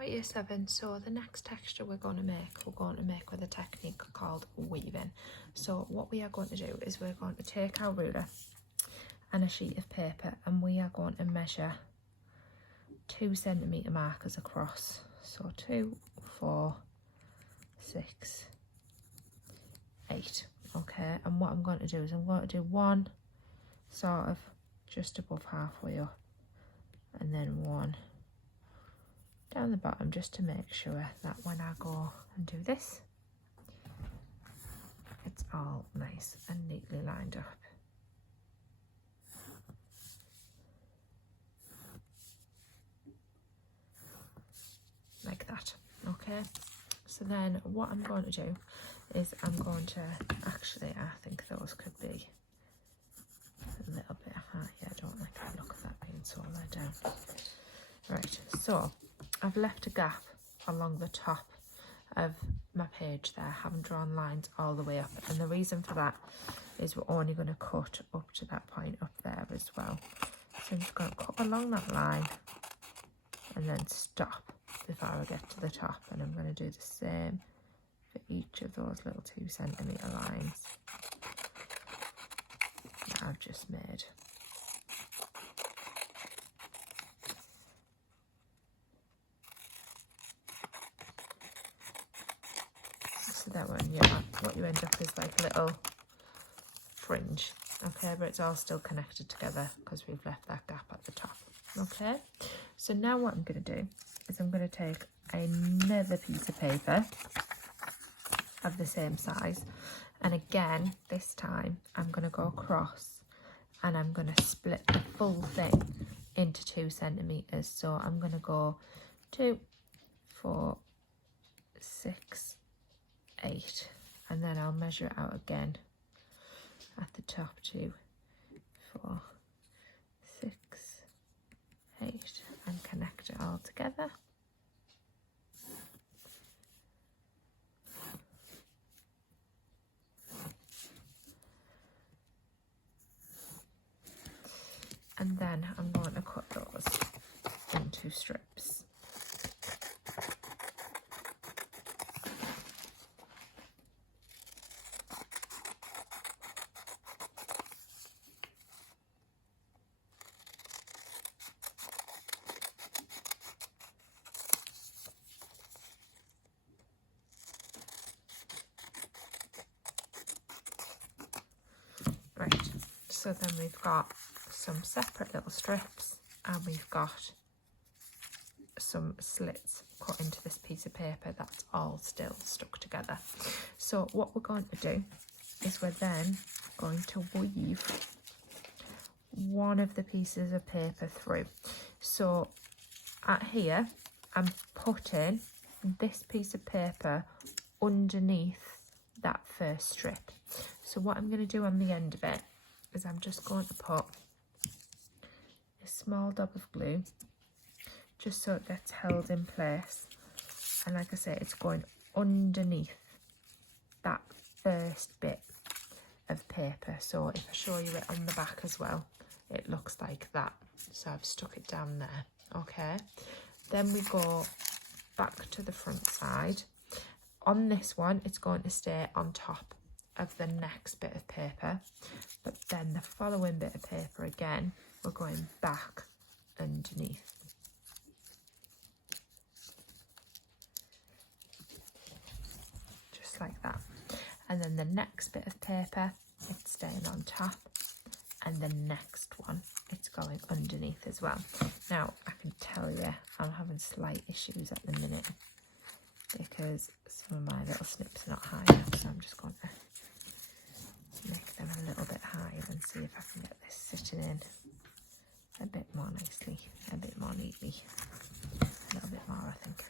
Right, year 7, so the next texture we're going to make with a technique called weaving. So what we are going to do is we're going to take our ruler and a sheet of paper, and we are going to measure 2 centimetre markers across. So 2, 4, 6, 8. Okay, and what I'm going to do is I'm going to do one sort of just above halfway up, and then one down the bottom, just to make sure that when I go and do this, it's all nice and neatly lined up. Like that. Okay, so then what I'm going to do is I'm going to actually, I think those could be a little bit high. I don't like the look of that being so low down. Right, so I've left a gap along the top of my page there. I haven't drawn lines all the way up, and the reason for that is we're only going to cut up to that point up there as well. So I'm just going to cut along that line and then stop before I get to the top, and I'm going to do the same for each of those little 2 centimetre lines that I've just made. So that when what you end up is like a little fringe, okay, but it's all still connected together because we've left that gap at the top. Okay, so now what I'm going to do is I'm going to take another piece of paper of the same size, and again this time I'm going to go across and I'm going to split the full thing into 2 centimetres. So I'm going to go 2, 4, 6, 8, and then I'll measure it out again at the top. 2, 4, 6, 8, and connect it all together. And then I'm going to cut those into strips. Right, so then we've got some separate little strips, and we've got some slits cut into this piece of paper that's all still stuck together. So what we're going to do is we're then going to weave one of the pieces of paper through. So at here I'm putting this piece of paper underneath that first strip. So what I'm going to do on the end of it is I'm just going to put a small dab of glue just so it gets held in place, and like I say, it's going underneath that first bit of paper. So if I show you it on the back as well, it looks like that. So I've stuck it down there. Okay, then we go back to the front side. On this one, it's going to stay on top of the next bit of paper, but then the following bit of paper again, we're going back underneath. Just like that. And then the next bit of paper, it's staying on top, and the next one, it's going underneath as well. Now, I can tell you I'm having slight issues at the minute because some of my little snips are not high enough, so I'm just going to make them a little bit higher and see if I can get this sitting in a bit more nicely, a bit more neatly, a little bit more, I think.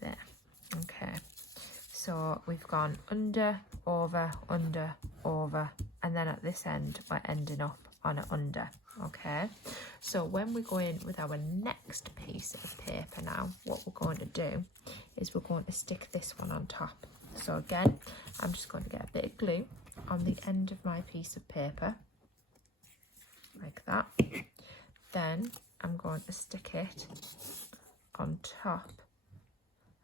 There. Okay, so we've gone under, over, and then at this end we're ending up on an under. Okay, so when we go in with our next piece of paper now, what we're going to do is we're going to stick this one on top. So again, I'm just going to get a bit of glue on the end of my piece of paper, like that. Then I'm going to stick it on top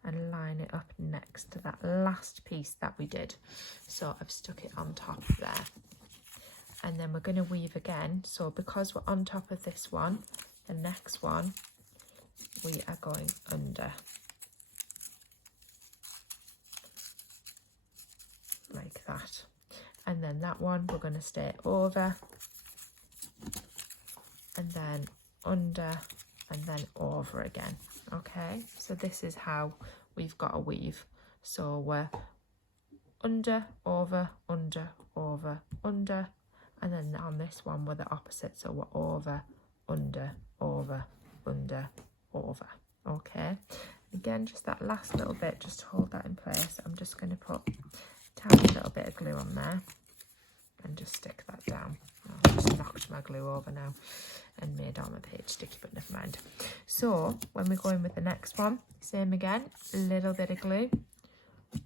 and line it up next to that last piece that we did. So I've stuck it on top there. And then we're going to weave again. So because we're on top of this one, the next one we are going under. Like that. And then that one we're going to stay over, and then under, and then over again. Okay, so this is how we've got a weave. So we're under, over, under, over, under, and then on this one we're the opposite. So we're over, under, over, under, over. Okay, again, just that last little bit, just to hold that in place, I'm just going to put a tiny little bit of glue on there and just stick that down. I've just knocked my glue over now and made all my page sticky, but never mind. So when we go in with the next one, same again, a little bit of glue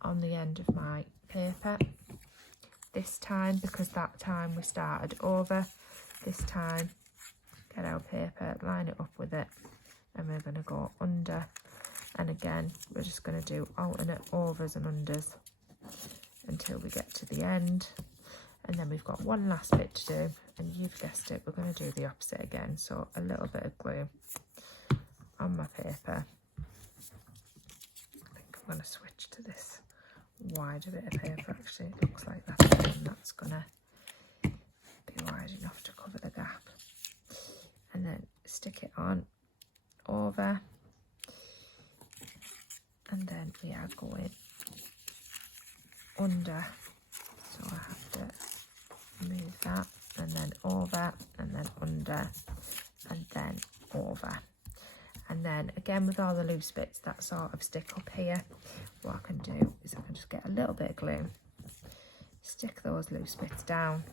on the end of my paper. This time, because that time we started over, this time get our paper, line it up with it, and we're going to go under. And again, we're just going to do alternate overs and unders until we get to the end. And then we've got one last bit to do, and you've guessed it, we're going to do the opposite again. So a little bit of glue on my paper. I think I'm going to switch to this wider bit of paper. Actually, it looks like that's the one that's going to be wide enough to cover the gap. And then stick it on over, and then we are going under. So I have to move that, and then over, and then under, and then over. And then again, with all the loose bits that sort of stick up here, what I can do is I can just get a little bit of glue, stick those loose bits down,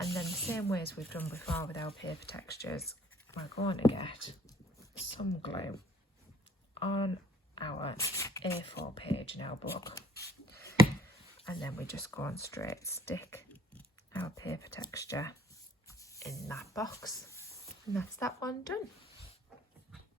and then the same way as we've done before with our paper textures, we're going to get some glue on our A4 page in our book, and then we just go on straight, stick our paper texture in that box, and that's that one done.